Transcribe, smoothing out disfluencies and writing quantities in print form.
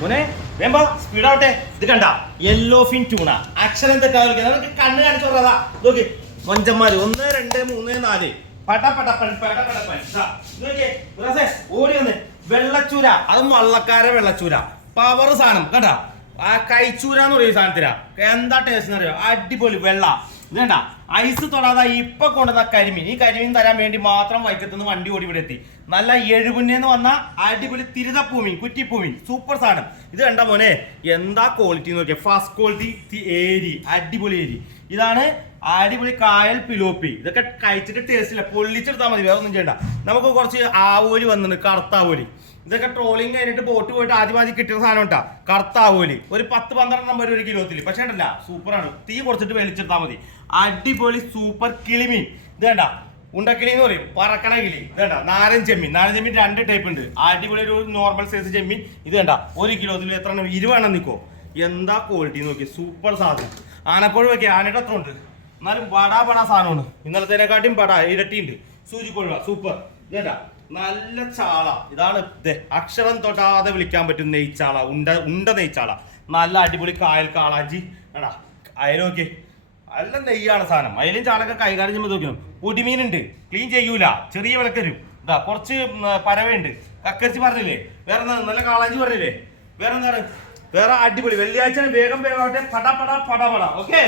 മോനെ വേമ്പോ സ്പീഡാവട്ടെ. ഇത് കണ്ട യെല്ലോ ഫിൻ ട്യൂണ അക്ഷരം തെറ്റാ നമുക്ക് കണ്ണ് കാണിച്ചു കൊടുക്കാ. നോക്കി കൊഞ്ചന്മാര് 1 2 3 4 ഓടി വന്ന് വെള്ളച്ചൂര. അതും വള്ളക്കാരെ വെള്ളച്ചൂര പവർ സാധനം കണ്ട. ആ കൈച്ചൂര എന്ന് പറയുന്ന സാധനത്തിനാ എന്താ ടേസ്റ്റ് അറിയോ? അടിപൊളി വെള്ള. ഇതേണ്ട ഐസ് തൊടാതെ ഇപ്പൊ കൊണ്ടുവന്ന കരിമീൻ. ഈ കരിമീൻ തരാൻ വേണ്ടി മാത്രം വൈക്കത്തുനിന്ന് വണ്ടി ഓടി ഇവിടെ എത്തി. നല്ല എഴുപുന്നേന്ന് വന്ന അടിപൊളി തിരുതപ്പൂമീൻ, കുറ്റിപ്പൂമീൻ, സൂപ്പർ സാധനം. ഇത് കണ്ട മോനെ എന്താ ക്വാളിറ്റി നോക്കിയാ. ഫസ്റ്റ് ക്വാളിറ്റി ഏരി, അടിപൊളി ഏരി. ഇതാണ് അടിപൊളി കായൽ പിലോപ്പി. ഇതൊക്കെ കഴിച്ചിട്ട് ടേസ്റ്റ് ഇല്ല, പൊള്ളിച്ചെടുത്താൽ മതി, വേറെ ഒന്നും ചെയ്യണ്ട. നമുക്ക് കുറച്ച് ആവോലി വന്നിട്ടുണ്ട്, കറുത്താവോലി. ഇതൊക്കെ ട്രോളിങ് കഴിഞ്ഞിട്ട് ബോട്ട് പോയിട്ട് ആദ്യം കിട്ടിയ സാധനം ഉണ്ടാ കറുത്താവോലി. ഒരു 10-12 നമ്പർ ഒരു കിലോത്തിൽ. പക്ഷേ ഉണ്ടല്ല സൂപ്പറാണ്. തീ കുറച്ചിട്ട് വലിച്ചെടുത്താൽ മതി. അടിപൊളി സൂപ്പർ കിളിമീൻ. ഇത് വേണ്ട ഉണ്ടക്കിളി എന്ന് പറയും, പറക്കണ കിളി. ഇത് വേണ്ട നാരൻ ചെമ്മീൻ. 2 ടൈപ്പ് ഉണ്ട്. അടിപൊളി ഒരു നോർമൽ സൈസ് ചെമ്മീൻ. ഇത് വേണ്ട 1 കിലോത്തിൽ എത്ര 20 നിൽക്കോ. എന്താ ക്വാളിറ്റി നോക്കി, സൂപ്പർ സാധനം. ആനക്കോഴി വെക്കുക, ആനയുടെ അത്ര ഉണ്ട്, എന്നാലും പടാ സാധനമാണ്. ഇന്നലത്തേനെക്കാട്ടിയും ഇരട്ടിയുണ്ട്. സൂചിക്കൊഴുവ സൂപ്പർ. ഇതേണ്ട നല്ല ചാള. ഇതാണ് അക്ഷരം തൊട്ടാതെ വിളിക്കാൻ പറ്റും നെയ്ച്ചാള, ഉണ്ട നെയ്ച്ചാള. നല്ല അടിപൊളി കായൽ കാളാഞ്ചി. എടാ അയലൊക്കെ നല്ല നെയ്യാണ് സാധനം. അയലും ചാളൊക്കെ കൈകാര്യം ചെയ്യുമ്പോൾ നോക്കണം. പൊടിമീനുണ്ട്, ക്ലീൻ ചെയ്യൂല, ചെറിയ വിലക്കരും. ഇതാ കുറച്ച് പരവയുണ്ട്. കക്കരച്ചി പറഞ്ഞില്ലേ, വേറെ എന്താ നല്ല കാളാഞ്ചി പറഞ്ഞില്ലേ, വേറെ എന്താണ്, വേറെ അടിപൊളി. വെള്ളിയാഴ്ച വേഗം ആവട്ടെ. പട ഓക്കെ.